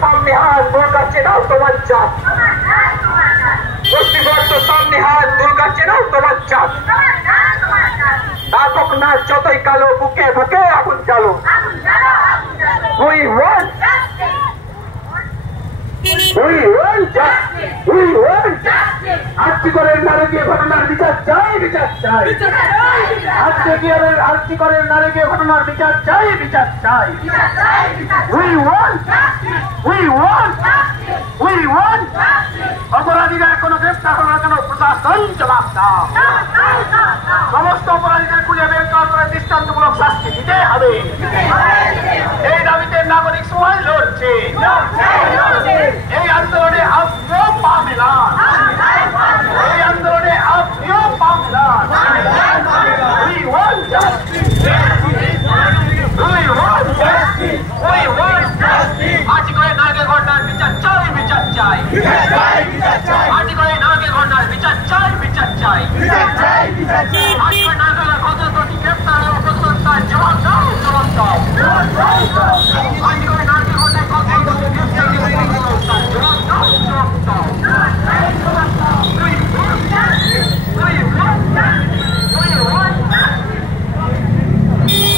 सामने हाथ दुर्गा चेनाव তোমার জাত গোষ্ঠীবদ্ধ সামনে হাত দুর্গা চেনাও তোমার জাত নাটক না যতই কালো বুকে বুকে আগুন জ্বালো We want justice. We want justice. আর্থিকরের নারকীয় ঘটনার বিচার চাই বিচার চাই আর্থিকরের নারকীয় ঘটনার বিচার চাই বিচার চাই We want justice. We want justice. We want justice. অপরাধীরা কোনো গ্রেফতার করার জন্য প্রশাসন জবাব দাও সমস্ত অপরাধীদের খুঁজে বের করে দৃষ্টান্তমূলক শাস্তি দিতে হবে এই দাবিতে নাগরিক সমাজ লড়ছে এই আন্দোলনে আপনিও পা মেলান এই আন্দোলনে আপনিও পা মেলান We want justice. We want justice. We want justice. আর্থিকরের নারকেল ঘটনার বিচার চাই বিচার চাই আর্থিকরের নারকেল ঘটনার বিচার চাই বিচার চাই আর্থিকরের নারকেল